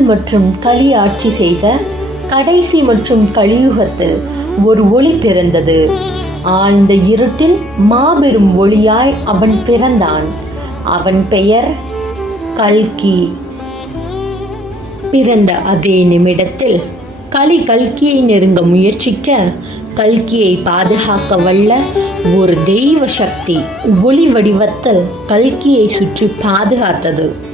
மற்றும் களி ஆட்சி செய்த கடைசி மற்றும் கலியுகத்தில் ஒரு ஒளி பிறந்தது. ஆழ்ந்த இருட்டில் மாபெரும் ஒளியாய் அவன் பிறந்தான். அவன் பெயர் கல்கி. பிறந்த அதே நிமிடத்தில் கலி கல்கியை நெருங்க முயற்சிக்க கல்கியை பாதுகாக்க வல்ல ஒரு தெய்வ சக்தி ஒளி வடிவத்தில் கல்கியை சுற்றி பாதுகாத்தது.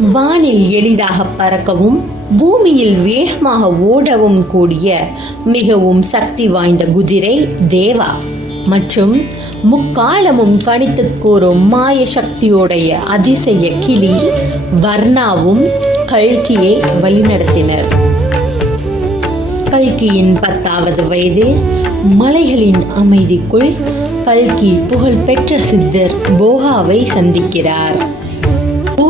வானில் எளிதாக பறக்கவும் பூமியில் வேகமாக ஓடவும் கூடிய மிகவும் சக்தி வாய்ந்த குதிரை தேவா. மற்றும் முக்காலமும் கணித்து கூறும் மாய சக்தியோடைய அதிசய கிளி வர்ணாவும் கல்கியை வழிநடத்தினர். கல்கியின் பத்தாவது வயதில் மலைகளின் அமைதிக்குள் கல்கி புகழ்பெற்ற சித்தர் போகாவை சந்திக்கிறார்.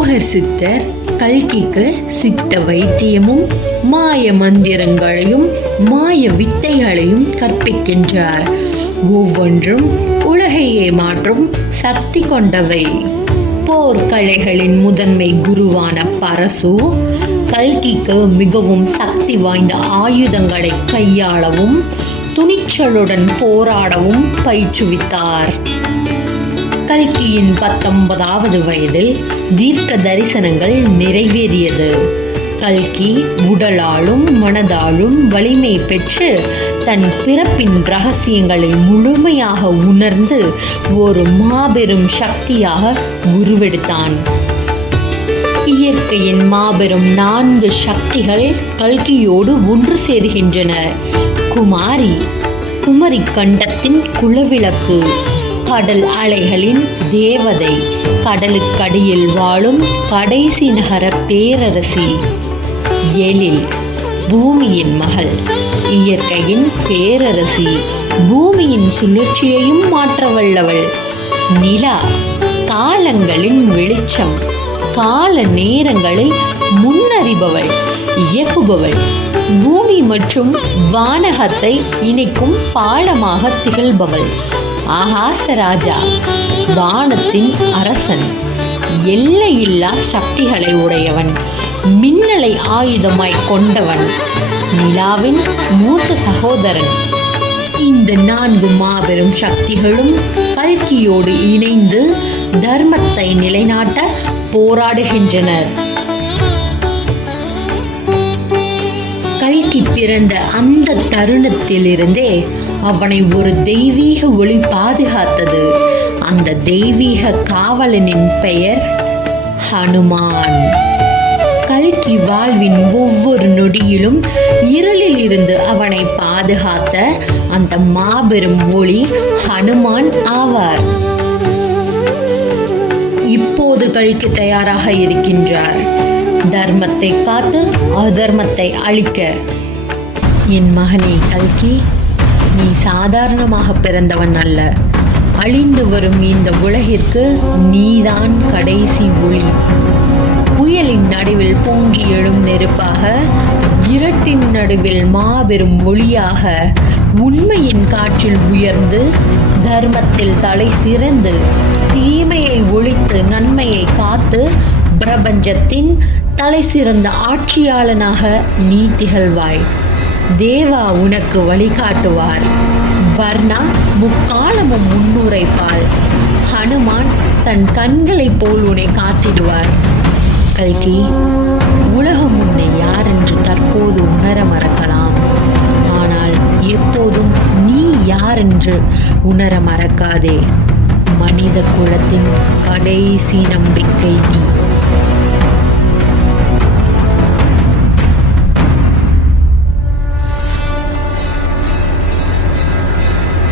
மனோகர் சித்தர் கல்கிக்கு சித்த வைத்தியமும் மாய மந்திரங்களையும் மாய வித்தைகளையும் கற்பிக்கின்றார். ஒவ்வொன்றும் உலகையே மாற்றும் சக்தி கொண்டவை. போர்க்கலைகளின் முதன்மை குருவான பரசு கல்கிக்கு மிகவும் சக்தி வாய்ந்த ஆயுதங்களை கையாளவும் துணிச்சலுடன் போராடவும் பயிற்றுவித்தார். கல்கியின் பத்தொன்பதாவது வயதில் தீர்க்க தரிசனங்கள் நிறைவேறியது. கல்கி உடலாலும் மனதாலும் வலிமை பெற்று தன் பிறப்பின் ரகசியங்களை முழுமையாக உணர்ந்து ஒரு மாபெரும் சக்தியாக உருவெடுத்தான். இயற்கையின் மாபெரும் நான்கு சக்திகள் கல்கியோடு ஒன்று சேருகின்றன. குமாரி குமரி கண்டத்தின் குலவிளக்கு. கடல் அலைகளின் தேவதை. கடலுக்கடியில் வாழும் கடைசி நகர பேரரசி. எழில் பூமியின் மகள். இயற்கையின் பேரரசி. பூமியின் சுழற்சியையும் மாற்ற வல்லவள் நிலா காலங்களின் வெளிச்சம். கால நேரங்களை முன்னறிபவள் இயக்குபவள். பூமி மற்றும் வானகத்தை இணைக்கும் பாலமாக திகழ்பவள். ஆகாச ராஜா வானத்தின் அரசன் எல்லையில்லா சக்திகளை உடையவன் மின்னலை ஆயுதமாய் கொண்டவன் நிலாவின் மூத்த சகோதரன். இந்த நான்கு மாபெரும் சக்திகளும் கல்கியோடு இணைந்து தர்மத்தை நிலைநாட்ட போராடுகின்றனர். பிறந்த அந்த தருணத்திலிருந்தே அவனை ஒரு தெய்வீக ஒளி பாதுகாத்தது. அந்த தெய்வீக காவலனின் பெயர் ஹனுமான். கல்கி வாழ்வின் ஒவ்வொரு நொடியிலும் இருளில் இருந்து அவனை பாதுகாத்த அந்த மாபெரும் ஒளி ஹனுமான் ஆவார். இப்போது கல்கி தயாராக இருக்கின்றார். தர்மத்தை காத்து அதர்மத்தை அழிக்க. என் மகனே கல்கி நீ சாதாரணமாக பிறந்தவன் அல்ல. அழிந்து வரும் இந்த உலகிற்கு நீதான் கடைசி ஒளி. புயலின் நடுவில் பொங்கி எழும் நெருப்பாக இருட்டின் நடுவில் மாபெரும் ஒளியாக உண்மையின் காற்றில் உயர்ந்து தர்மத்தில் தலை சிறந்து தீமையை ஒழித்து நன்மையை காத்து பிரபஞ்சத்தின் தலை சிறந்த ஆட்சியாளனாக நீ திகழ்வாய். தேவா உனக்கு வழிகாட்டுவார். வர்ணா முக்காலமும் முன்னுரைப்பாள். ஹனுமான் தன் கண்களைப் போல் உன்னை காத்திடுவார். கல்கி உலகம் உன்னை யார் என்று தற்போது உணர மறக்கலாம். ஆனால் எப்போதும் நீ யார் என்று உணர மறக்காதே. மனித குலத்தின் கடைசி நம்பிக்கை நீ.